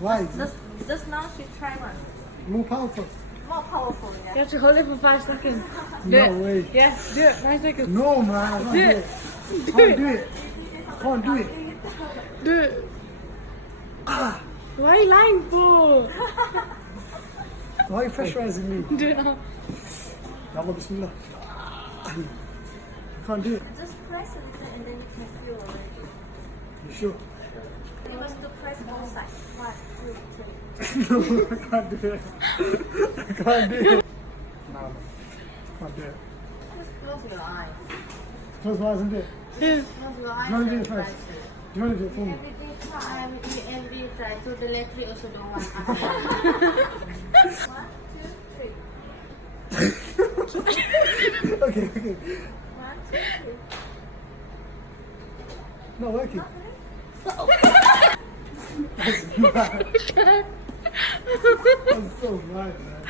Why? Just now she tried one. More powerful. More powerful, You yeah. have to hold it for 5 seconds. Do No it. way. Yes, do it. 5 seconds. No, man. I can't Do do it. it. Can't do it. Can't do it. Do it. Why are you lying for? Why are you pressurizing me? Do it now. Yalla bismillah. I can't do it. Just press a little and then you can feel already. You sure? You must to press both sides. 1, 2, 3. No, I can't do it. I can't do it. No, can't do it. Just close your eyes. Close my eyes and do it. Yeah. Close your eyes Do you want to do and it try first? to. Do you want to do it for me? Everything try, everything try. To the left, we also don't want us. 1, 2, 3. Okay, okay. 1, 2, 3. Not working. Oh. That's mad. That's so mad, man.